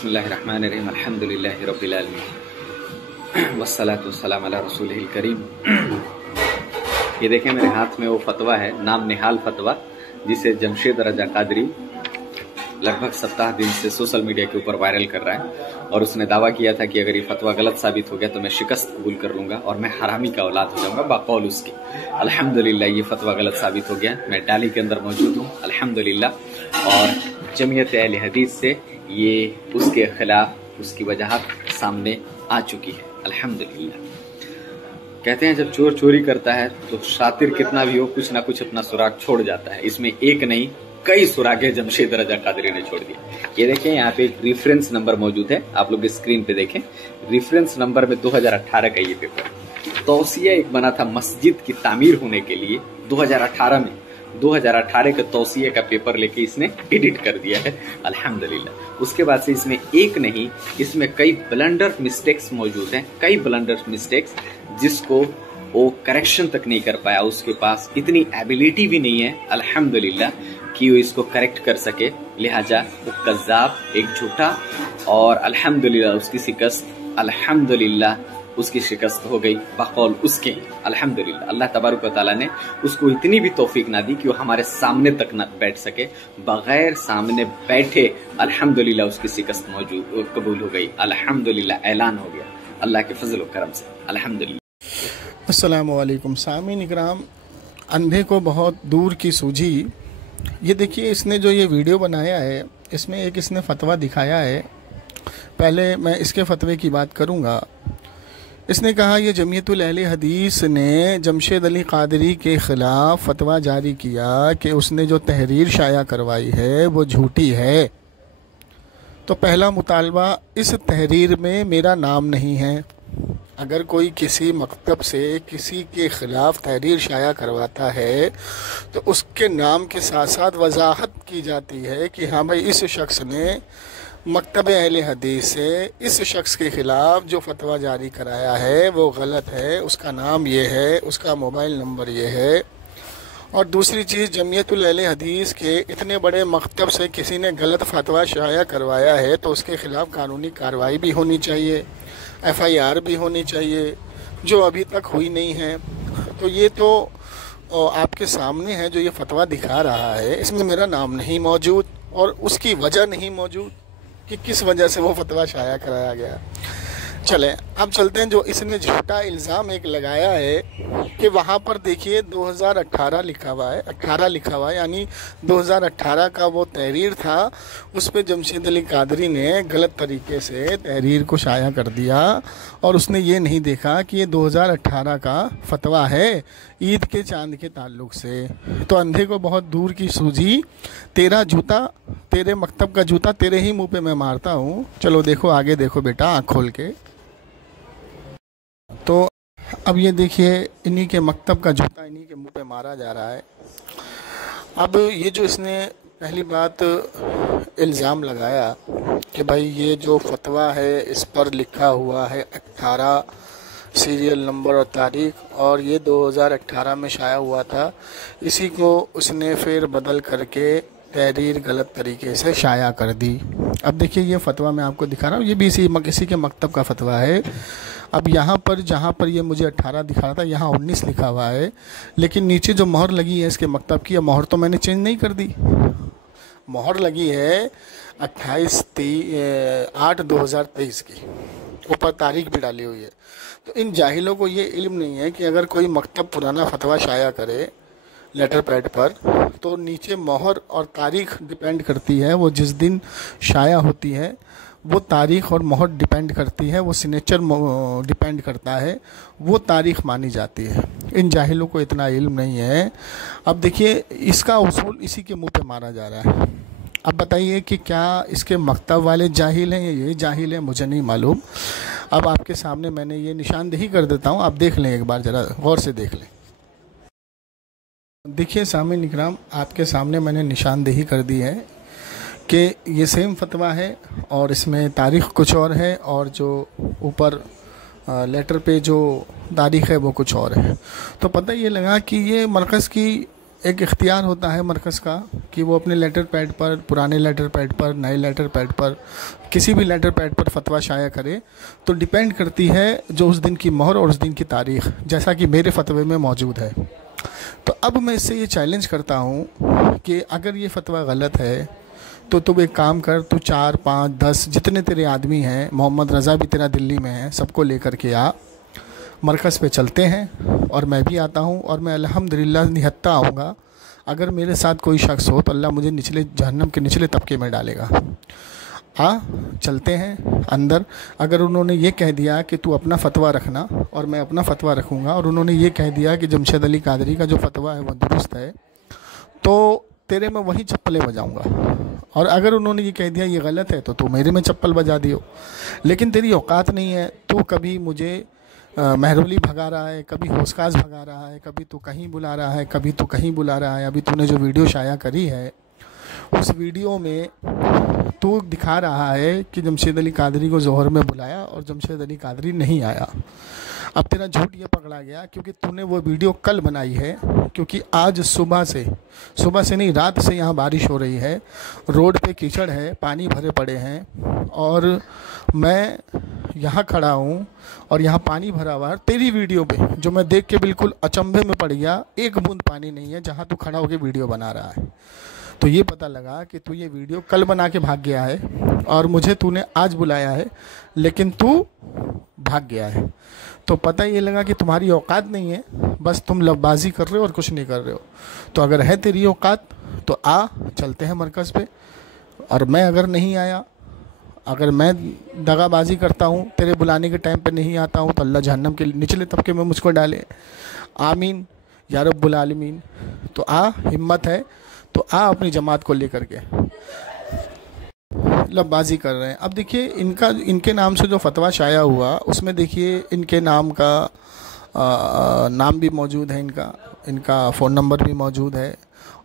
बिस्मिल्लाहिर्रहमानिर्रहीम अल्हम्दुलिल्लाहि रब्बिल आलमीन वस्सलातु वस्सलामु अला रसूलिहिल करीम। ये देखें मेरे हाथ में वो फतवा है, नाम निहाल फतवा, जिसे जमशेद रजा कादरी लगभग 7 दिन से सोशल मीडिया के ऊपर वायरल कर रहा है। और उसने दावा किया था कि अगर ये फतवा गलत साबित हो गया तो मैं शिकस्त कबूल कर लूंगा और मैं हरामी का औलाद हो जाऊंगा बाकौल उसके। अल्हम्दुलिल्लाह ये फतवा गलत साबित हो गया। मैं डाली के अंदर मौजूद हूँ अल्हम्दुलिल्लाह, और जमीयत अहले हदीस से ये उसके खिलाफ उसकी वजाहत सामने आ चुकी है अल्हम्दुलिल्लाह। कहते हैं जब चोर चोरी करता है तो शातिर कितना भी हो कुछ ना कुछ अपना सुराग छोड़ जाता है। इसमें एक नहीं कई सुरागे जमशेद रजा कादरी ने छोड़ दिए। ये देखें यहाँ पे एक रेफरेंस नंबर मौजूद है, आप लोग स्क्रीन पे देखें। रेफरेंस नंबर में 2018 का ये पेपर तौसिया एक बना था मस्जिद की तामीर होने के लिए 2018 में। 2018 के तौसिया का पेपर लेके इसने एडिट कर दिया है अल्हम्दुलिल्लाह। उसके बाद से इसमें एक नहीं, इसमें कई ब्लंडर मिस्टेक्स मौजूद हैं, कई ब्लंडर मिस्टेक्स जिसको वो करेक्शन तक नहीं कर पाया। उसके पास इतनी एबिलिटी भी नहीं है अल्हम्दुलिल्लाह कि वो इसको करेक्ट कर सके, लिहाजा वो कज़्ज़ाब, एक झूठा, और अल्हम्दुलिल्लाह उसकी शिकस्त अल्हम्दुलिल्लाह उसकी शिकस्त हो गई बकौल उसके। अल्हम्दुलिल्लाह अल्लाह तबारक व तआला ने उसको इतनी भी तौफीक ना दी कि वो हमारे सामने तक न बैठ सके। बगैर सामने बैठे अल्हम्दुलिल्लाह उसकी शिकस्त मौजूद कबूल हो गई अल्हम्दुलिल्लाह, ऐलान हो गया अल्लाह के फजल व करम से अल्हम्दुलिल्लाह। अस्सलामु अलैकुम सामीन इकराम। अंधे को बहुत दूर की सूझी। ये देखिए इसने जो ये वीडियो बनाया है इसमें एक इसने फतवा दिखाया है। पहले मैं इसके फतवे की बात करूँगा। इसने कहा ये जमीयतुल अहले हदीस ने जमशेद अली कादरी के ख़िलाफ़ फतवा जारी किया कि उसने जो तहरीर शाया करवाई है वो झूठी है। तो पहला मुतालबा, इस तहरीर में मेरा नाम नहीं है। अगर कोई किसी मकतब से किसी के ख़िलाफ़ तहरीर शाया करवाता है तो उसके नाम के साथ साथ वजाहत की जाती है कि हाँ भाई इस शख्स ने मकतब अहले हदीस से इस शख्स के ख़िलाफ़ जो फतवा जारी कराया है वो गलत है, उसका नाम ये है, उसका मोबाइल नंबर ये है। और दूसरी चीज़, जमीयतुल अहले हदीस के इतने बड़े मकतब से किसी ने गलत फतवा शाया करवाया है तो उसके ख़िलाफ़ कानूनी कार्रवाई भी होनी चाहिए, FIR भी होनी चाहिए, जो अभी तक हुई नहीं है। तो ये तो आपके सामने है जो ये फतवा दिखा रहा है, इसमें मेरा नाम नहीं मौजूद और उसकी वजह नहीं मौजूद कि किस वजह से वो फतवा शाया कराया गया। चलें अब चलते हैं। जो इसने झूठा इल्ज़ाम एक लगाया है कि वहाँ पर देखिए 2018 लिखा हुआ है, 18 लिखा हुआ है, यानी 2018 का वो तहरीर था, उस पर जमशेद अली कादरी ने गलत तरीके से तहरीर को शाया कर दिया और उसने ये नहीं देखा कि ये 2018 का फतवा है ईद के चांद के ताल्लुक़ से। तो अंधे को बहुत दूर की सूझी, तेरा जूता, तेरे मकतब का जूता तेरे ही मुँह पे मैं मारता हूँ। चलो देखो आगे देखो बेटा, आँख खोल के। तो अब ये देखिए इन्हीं के मकतब का जूता इन्हीं के मुंह पे मारा जा रहा है। अब ये जो इसने पहली बात इल्ज़ाम लगाया कि भाई ये जो फतवा है इस पर लिखा हुआ है 18 सीरियल नंबर और तारीख़, और ये 2018 में शाया हुआ था, इसी को उसने फिर बदल करके तहरीर गलत तरीके से शाया कर दी। अब देखिए ये फतवा मैं आपको दिखा रहा हूँ, ये भी इसी के मकतब का फतवा है। अब यहाँ पर जहाँ पर ये मुझे 18 दिखा रहा था यहाँ 19 लिखा हुआ है, लेकिन नीचे जो मोहर लगी है इसके मकतब की, मोहर तो मैंने चेंज नहीं कर दी। मोहर लगी है 28/8/2023 की, ऊपर तारीख भी डाली हुई है। तो इन जाहिलों को ये इल्म नहीं है कि अगर कोई मकतब पुराना फतवा शाया करे लेटर पैड पर तो नीचे मोहर और तारीख़ डिपेंड करती है, वो जिस दिन शाया होती है वो तारीख़ और मोहर डिपेंड करती है, वो सिग्नेचर डिपेंड करता है, वो तारीख़ मानी जाती है। इन जाहिलों को इतना इल्म नहीं है। अब देखिए इसका उसूल इसी के मुंह पे मारा जा रहा है। अब बताइए कि क्या इसके मकतब वाले जाहिल हैं या ये जाहिल हैं, मुझे नहीं मालूम। अब आपके सामने मैंने ये निशानदेही कर देता हूँ, आप देख लें, एक बार ज़रा गौर से देख लें। देखिए सामीन इकराम, आपके सामने मैंने निशानदेही कर दी है कि ये सेम फतवा है और इसमें तारीख़ कुछ और है और जो ऊपर लेटर पे जो तारीख़ है वो कुछ और है। तो पता ये लगा कि ये मरकज़ की एक इख्तियार होता है मरकज़ का कि वो अपने लेटर पैड पर, पुराने लेटर पैड पर, नए लेटर पैड पर, किसी भी लेटर पैड पर फतवा शाया करे तो डिपेंड करती है जो उस दिन की मोहर और उस दिन की तारीख़, जैसा कि मेरे फतवे में मौजूद है। तो अब मैं इससे ये चैलेंज करता हूँ कि अगर ये फतवा गलत है तो तुम एक काम कर, तू 4, 5, 10 जितने तेरे आदमी हैं, मोहम्मद रज़ा भी तेरा दिल्ली में है, सबको लेकर के आ, मरकज़ पे चलते हैं और मैं भी आता हूँ और मैं अल्हम्दुलिल्लाह निहत्ता आऊँगा। अगर मेरे साथ कोई शख्स हो तो अल्लाह मुझे निचले जहन्नम के निचले तबके में डालेगा। चलते हैं अंदर। अगर उन्होंने ये कह दिया कि तू अपना फ़तवा रखना और मैं अपना फ़तवा रखूँगा, और उन्होंने ये कह दिया कि जमशेद अली कादरी का जो फ़तवा है वो दुरुस्त है, तो तेरे में वही चप्पलें बजाऊँगा। और अगर उन्होंने ये कह दिया ये गलत है तो तू मेरे में चप्पल बजा दियो। लेकिन तेरी औकात नहीं है, तू कभी मुझे महरौली भगा रहा है, कभी होसकाज भगा रहा है, कभी तू कहीं बुला रहा है, कभी तू कहीं बुला रहा है। अभी तूने जो वीडियो शाया करी है उस वीडियो में तू दिखा रहा है कि जमशेद अली कादरी को ज़ोहर में बुलाया और जमशेद अली कादरी नहीं आया। अब तेरा झूठ ये पकड़ा गया क्योंकि तूने वो वीडियो कल बनाई है, क्योंकि आज सुबह से नहीं, रात से यहाँ बारिश हो रही है, रोड पे कीचड़ है, पानी भरे पड़े हैं और मैं यहाँ खड़ा हूँ और यहाँ पानी भरा हुआ है। तेरी वीडियो पे जो मैं देख के बिल्कुल अचंभे में पड़ गया, एक बूंद पानी नहीं है जहाँ तू खड़ा होकर वीडियो बना रहा है। तो ये पता लगा कि तू ये वीडियो कल बना के भाग गया है और मुझे तूने आज बुलाया है, लेकिन तू भाग गया है। तो पता ये लगा कि तुम्हारी औकात नहीं है, बस तुम लबबाजी कर रहे हो और कुछ नहीं कर रहे हो। तो अगर है तेरी औकात तो आ, चलते हैं मरकज़ पे। और मैं अगर नहीं आया, अगर मैं दगाबाजी करता हूँ, तेरे बुलाने के टाइम पे नहीं आता हूँ, तो अल्लाह जहन्नम के निचले तबके में मुझको डाले। आमीन या रब्बुल आलमीन। तो आ, हिम्मत है तो आ अपनी जमात को लेकर के। लबबाजी कर रहे हैं। अब देखिए इनके नाम से जो फतवा शाया हुआ उसमें देखिए इनके नाम का नाम भी मौजूद है, इनका फ़ोन नंबर भी मौजूद है।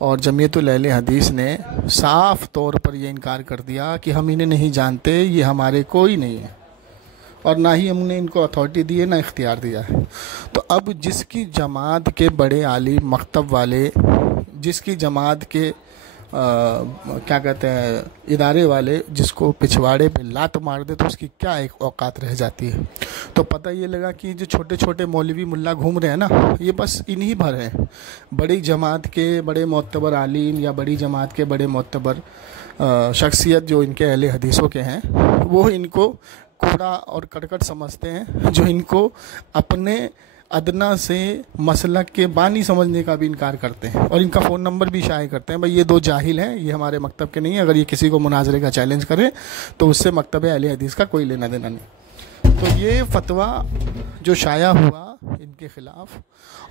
और जमीयतुल अहले हदीस ने साफ़ तौर पर ये इनकार कर दिया कि हम इन्हें नहीं जानते, ये हमारे कोई नहीं है और ना ही हमने इनको अथॉरिटी दी है, ना इख्तियार दिया है। तो अब जिसकी जमात के बड़े आलिम मकतब वाले, जिसकी जमात के क्या कहते हैं इदारे वाले जिसको पिछवाड़े पे लात मार दे तो उसकी क्या एक औकात रह जाती है। तो पता ये लगा कि जो छोटे छोटे मौलवी मुल्ला घूम रहे हैं ना, ये बस इन्हीं भर हैं। बड़ी जमात के बड़े मोतबर आलिम या बड़ी जमात के बड़े मोतबर शख्सियत जो इनके अहले हदीसों के हैं, वो इनको कूड़ा और कड़कट समझते हैं, जो इनको अपने अदना से मसलक के बानी समझने का भी इनकार करते हैं। और इनका फ़ोन नंबर भी शाये करते हैं, भाई ये दो जाहिल हैं, ये हमारे मकतब के नहीं है, अगर ये किसी को मुनाजरे का चैलेंज करे तो उससे मकतब अहले हदीस का कोई लेना देना नहीं। तो ये फतवा जो शाया हुआ इनके ख़िलाफ़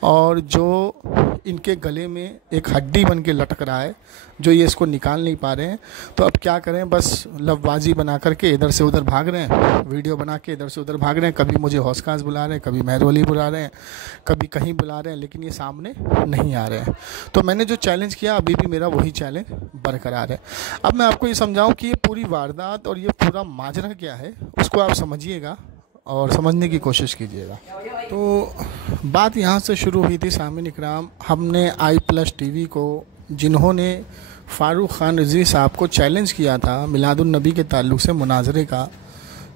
और जो इनके गले में एक हड्डी बन के लटक रहा है, जो ये इसको निकाल नहीं पा रहे हैं, तो अब क्या करें, बस लफबाजी बना करके इधर से उधर भाग रहे हैं, वीडियो बना के इधर से उधर भाग रहे हैं। कभी मुझे हौसकाज बुला रहे हैं, कभी महरौली बुला रहे हैं, कभी कहीं बुला रहे हैं, लेकिन ये सामने नहीं आ रहे हैं। तो मैंने जो चैलेंज किया अभी भी मेरा वही चैलेंज बरकरार है। अब मैं आपको ये समझाऊँ कि ये पूरी वारदात और ये पूरा माजरा क्या है, उसको आप समझिएगा और समझने की कोशिश कीजिएगा। तो बात यहाँ से शुरू हुई थी सामीन इकराम। हमने i+ TV को, जिन्होंने फ़ारूक ख़ान रिज़वी साहब को चैलेंज किया था मिलादुन नबी के ताल्लुक़ से मुनाजरे का,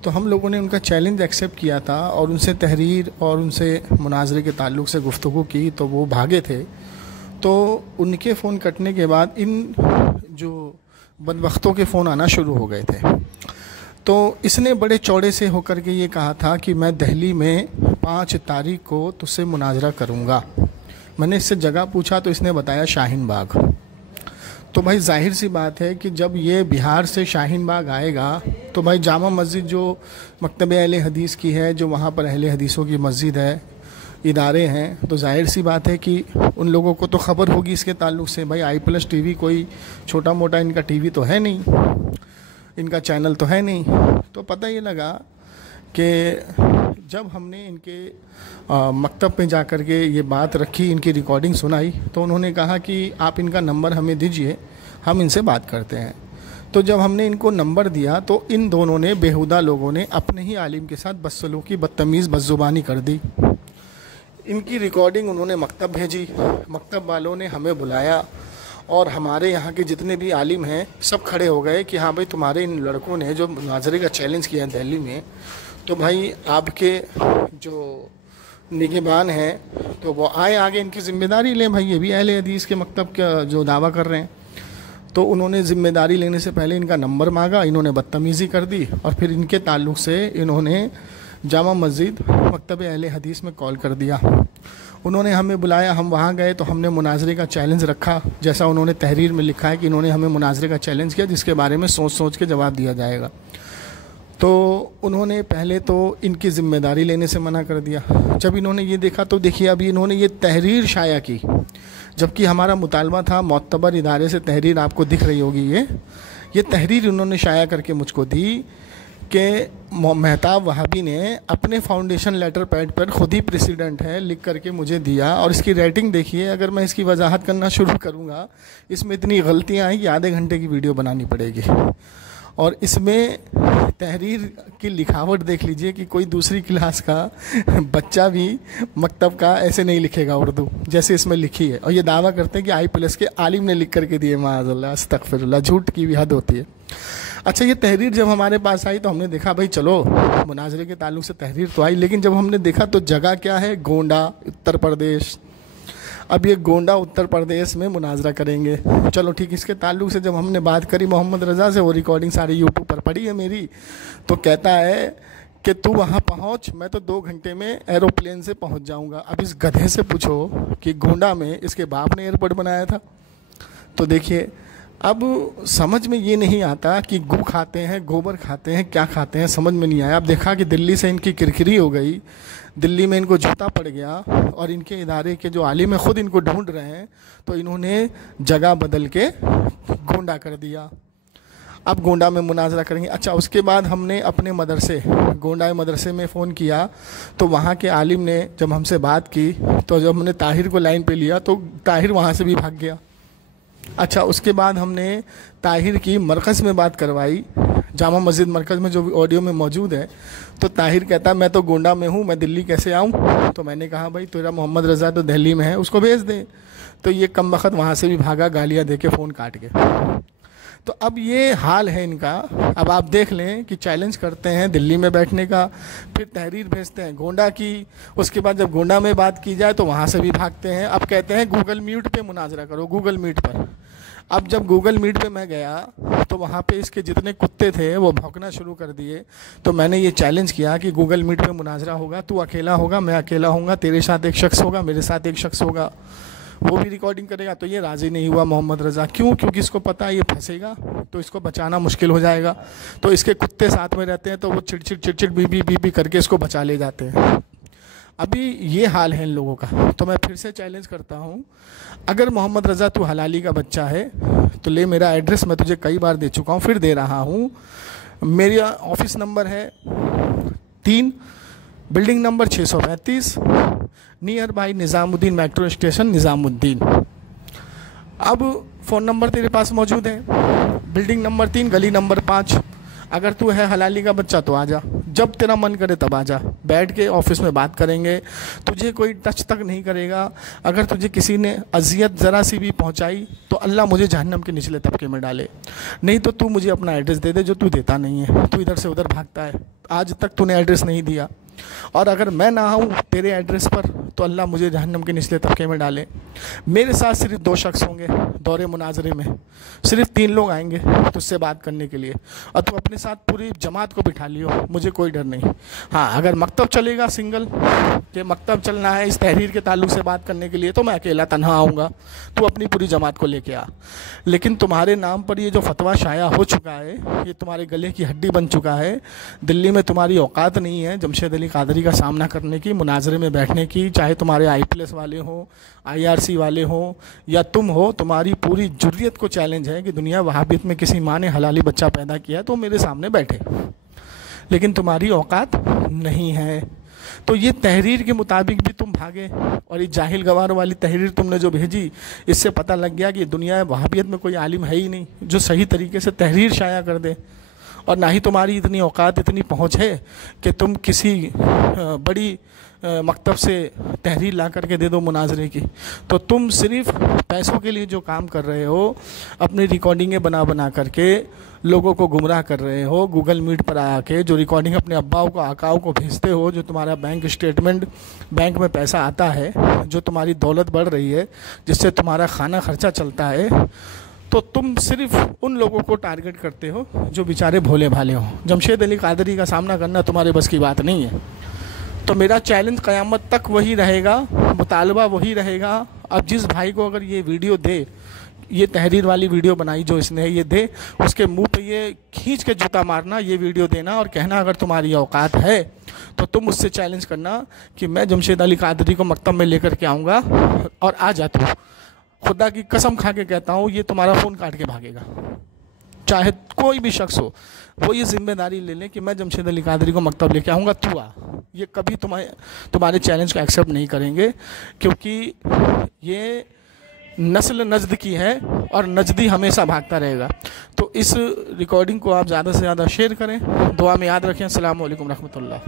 तो हम लोगों ने उनका चैलेंज एक्सेप्ट किया था और उनसे तहरीर और उनसे मुनाजरे के ताल्लुक़ से गुफ्तगू की, तो वो भागे थे। तो उनके फ़ोन कटने के बाद इन जो बदबख्तों के फ़ोन आना शुरू हो गए थे। तो इसने बड़े चौड़े से होकर के ये कहा था कि मैं दिल्ली में 5 तारीख को तुझसे मुनाजरा करूँगा। मैंने इससे जगह पूछा तो इसने बताया शाहीन बाग। तो भाई जाहिर सी बात है कि जब ये बिहार से शाहीन बाग आएगा तो भाई जामा मस्जिद जो मकतब अहले हदीस की है, जो वहाँ पर अहले हदीसों की मस्जिद है, इदारे हैं, तो जाहिर सी बात है कि उन लोगों को तो ख़बर होगी इसके ताल्लुक़ से। भाई i+ TV कोई छोटा मोटा इनका टीवी तो है नहीं, इनका चैनल तो है नहीं। तो पता ये लगा कि जब हमने इनके मकतब पे जा कर के ये बात रखी, इनकी रिकॉर्डिंग सुनाई, तो उन्होंने कहा कि आप इनका नंबर हमें दीजिए, हम इनसे बात करते हैं। तो जब हमने इनको नंबर दिया तो इन दोनों ने, बेहुदा लोगों ने, अपने ही आलिम के साथ बदसलूकी, बदतमीज़, बदज़ुबानी कर दी। इनकी रिकॉर्डिंग उन्होंने मकतब भेजी, मकतब वालों ने हमें बुलाया और हमारे यहाँ के जितने भी आलिम हैं सब खड़े हो गए कि हाँ भाई तुम्हारे इन लड़कों ने जो मुनाजरे का चैलेंज किया दिल्ली में, तो भाई आपके जो निगहबान हैं तो वो आए आगे, इनकी ज़िम्मेदारी लें भाई, ये भी अहले हदीस के मकतब का जो दावा कर रहे हैं। तो उन्होंने ज़िम्मेदारी लेने से पहले इनका नंबर मांगा, इन्होंने बदतमीज़ी कर दी और फिर इनके ताल्लुक़ से इन्होंने जामा मस्जिद मकतब अहले हदीस में कॉल कर दिया। उन्होंने हमें बुलाया, हम वहाँ गए तो हमने मुनाजरे का चैलेंज रखा, जैसा उन्होंने तहरीर में लिखा है कि इन्होंने हमें मुनाजरे का चैलेंज किया जिसके बारे में सोच सोच के जवाब दिया जाएगा। तो उन्होंने पहले तो इनकी ज़िम्मेदारी लेने से मना कर दिया। जब इन्होंने ये देखा तो देखिए अभी इन्होंने ये तहरीर शाया की, जबकि हमारा मुतालबा था मोतबर इदारे से तहरीर, आपको दिख रही होगी ये तहरीर उन्होंने शाया करके मुझको दी कि महताब वहाबी ने अपने फाउंडेशन लेटर पैड पर खुद ही प्रेसिडेंट है लिख करके मुझे दिया। और इसकी रेटिंग देखिए, अगर मैं इसकी वजाहत करना शुरू करूँगा इसमें इतनी गलतियाँ हैं कि आधे घंटे की वीडियो बनानी पड़ेगी। और इसमें तहरीर की लिखावट देख लीजिए कि कोई दूसरी क्लास का बच्चा भी मकतब का ऐसे नहीं लिखेगा उर्दू जैसे इसमें लिखी है। और ये दावा करते हैं कि आई+ के आलिम ने लिख करके दिए, माअज़ल्लाह अस्तग़फिरुल्लाह, झूठ की भी हद होती है। अच्छा, ये तहरीर जब हमारे पास आई तो हमने देखा भाई चलो मुनाजरे के ताल्लुक़ से तहरीर तो आई, लेकिन जब हमने देखा तो जगह क्या है, गोंडा उत्तर प्रदेश। अब ये गोंडा उत्तर प्रदेश में मुनाजरा करेंगे, चलो ठीक। इसके ताल्लुक़ से जब हमने बात करी मोहम्मद रज़ा से, वो रिकॉर्डिंग सारी यूट्यूब पर पड़ी है मेरी, तो कहता है कि तू वहाँ पहुँच, मैं तो 2 घंटे में एरोप्लेन से पहुँच जाऊँगा। अब इस गधे से पूछो कि गोंडा में इसके बाप ने एयरपोर्ट बनाया था। तो देखिए अब समझ में ये नहीं आता कि गू खाते हैं, गोबर खाते हैं, क्या खाते हैं, समझ में नहीं आया। अब देखा कि दिल्ली से इनकी किरकिरी हो गई, दिल्ली में इनको जूता पड़ गया और इनके इदारे के जो आलिम है खुद इनको ढूंढ रहे हैं, तो इन्होंने जगह बदल के गोंडा कर दिया। अब गोंडा में मुनाजरा करेंगे। अच्छा, उसके बाद हमने अपने मदरसे गोंडा मदरसे में फ़ोन किया तो वहाँ के आलिम ने जब हमसे बात की तो जब हमने ताहिर को लाइन पे लिया तो ताहिर वहाँ से भी भाग गया। अच्छा, उसके बाद हमने ताहिर की मरकज़ में बात करवाई, जामा मस्जिद मरकज़ में जो ऑडियो में मौजूद है। तो ताहिर कहता मैं तो गोंडा में हूँ, मैं दिल्ली कैसे आऊँ। तो मैंने कहा भाई तेरा मोहम्मद रज़ा तो दिल्ली में है, उसको भेज दे। तो ये कम वक़्त वहाँ से भी भागा, गालियाँ दे के फ़ोन काट के। तो अब ये हाल है इनका। अब आप देख लें कि चैलेंज करते हैं दिल्ली में बैठने का, फिर तहरीर भेजते हैं गोंडा की, उसके बाद जब गोंडा में बात की जाए तो वहाँ से भी भागते हैं। अब कहते हैं गूगल मीट पे मुनाजरा करो, गूगल मीट पर। अब जब गूगल मीट पे मैं गया तो वहाँ पे इसके जितने कुत्ते थे वो भौंकना शुरू कर दिए। तो मैंने ये चैलेंज किया कि गूगल मीट पे मुनाजरा होगा, तू अकेला होगा, मैं अकेला होऊंगा, तेरे साथ एक शख्स होगा, मेरे साथ एक शख्स होगा, वो भी रिकॉर्डिंग करेगा। तो ये राज़ी नहीं हुआ मोहम्मद रज़ा। क्यों? क्योंकि इसको पता है ये फंसेगा तो इसको बचाना मुश्किल हो जाएगा। तो इसके कुत्ते साथ में रहते हैं तो वो चिड़चिड़ बीबी करके इसको बचा ले जाते हैं। अभी ये हाल है इन लोगों का। तो मैं फिर से चैलेंज करता हूँ, अगर मोहम्मद रज़ा तू हलाली का बच्चा है तो ले मेरा एड्रेस, मैं तुझे कई बार दे चुका हूँ, फिर दे रहा हूँ। मेरा ऑफिस नंबर है 3, building number 635, near by Nizamuddin metro station Nizamuddin. अब फ़ोन नंबर तेरे पास मौजूद है, बिल्डिंग नंबर 3, गली नंबर 5। अगर तू है हलाली का बच्चा तो आजा, जब तेरा मन करे तब आजा, बैठ के ऑफिस में बात करेंगे, तुझे कोई टच तक नहीं करेगा। अगर तुझे किसी ने अजियत ज़रा सी भी पहुंचाई तो अल्लाह मुझे जहन्नम के निचले तबके में डाले। नहीं तो तू मुझे अपना एड्रेस दे दे, जो तू देता नहीं है, तू इधर से उधर भागता है, आज तक तूने एड्रेस नहीं दिया। और अगर मैं ना आऊँ तेरे एड्रेस पर तो अल्लाह मुझे जहन्नम के निचले तबके में डाले। मेरे साथ सिर्फ 2 शख्स होंगे दौरे मुनाजरे में, सिर्फ 3 लोग आएंगे तुझसे बात करने के लिए, और तू अपने साथ पूरी जमात को बिठा लियो, मुझे कोई डर नहीं। हाँ, अगर मकतब चलेगा सिंगल कि मकतब चलना है इस तहरीर के ताल्लुक़ से बात करने के लिए तो मैं अकेला तन्हा आऊँगा, तू अपनी पूरी जमात को लेके आ। लेकिन तुम्हारे नाम पर ये जो फतवा शाया हो चुका है, ये तुम्हारे गले की हड्डी बन चुका है। दिल्ली में तुम्हारी औकात नहीं है जमशेद अली कादरी का सामना करने की, मुनाजरे में बैठने की, चाहे तुम्हारे आई+ वाले हो, IRC वाले हो या तुम हो। तुम्हारी पूरी जुर्रियत को चैलेंज है कि दुनिया वहाबियत में किसी माँ ने हलाली बच्चा पैदा किया तो मेरे सामने बैठे, लेकिन तुम्हारी औकात नहीं है। तो ये तहरीर के मुताबिक भी तुम भागे, और ये जाहिल गवार वाली तहरीर तुमने जो भेजी, इससे पता लग गया कि दुनिया वहाबियत में कोई आलिम है ही नहीं जो सही तरीके से तहरीर शाया कर दे। और ना ही तुम्हारी इतनी औकात, इतनी पहुंच है कि तुम किसी बड़ी मकतब से तहरीर ला करके दे दो मुनाजरे की। तो तुम सिर्फ पैसों के लिए जो काम कर रहे हो, अपनी रिकॉर्डिंगें बना बना करके लोगों को गुमराह कर रहे हो, गूगल मीट पर आके जो रिकॉर्डिंग अपने अब्बाओं को, आकाओं को भेजते हो, जो तुम्हारा बैंक स्टेटमेंट, बैंक में पैसा आता है, जो तुम्हारी दौलत बढ़ रही है, जिससे तुम्हारा खाना खर्चा चलता है, तो तुम सिर्फ उन लोगों को टारगेट करते हो जो बेचारे भोले भाले हों। जमशेद अली कादरी का सामना करना तुम्हारे बस की बात नहीं है। तो मेरा चैलेंज क़यामत तक वही रहेगा, मुतालबा वही रहेगा। अब जिस भाई को अगर ये वीडियो दे, ये तहरीर वाली वीडियो बनाई जो इसने, ये दे, उसके मुंह पे ये खींच के जूता मारना, ये वीडियो देना और कहना अगर तुम्हारी औकात है तो तुम मुझसे चैलेंज करना कि मैं जमशेद अली कादरी को मकतब में लेकर के आऊँगा और आ जा तू। खुदा की कसम खा के कहता हूँ, ये तुम्हारा फ़ोन काट के भागेगा। चाहे कोई भी शख्स हो, वो ये जिम्मेदारी ले ले कि मैं जमशेद अली कादरी को मकतब लेके आऊँगा, तू आ। ये कभी तुम्हारे चैलेंज को एक्सेप्ट नहीं करेंगे, क्योंकि ये नस्ल नजद की है और नजदी हमेशा भागता रहेगा। तो इस रिकॉर्डिंग को आप ज़्यादा से ज़्यादा शेयर करें, दुआ में याद रखें। अस्सलाम वालेकुम रहमतुल्लाह।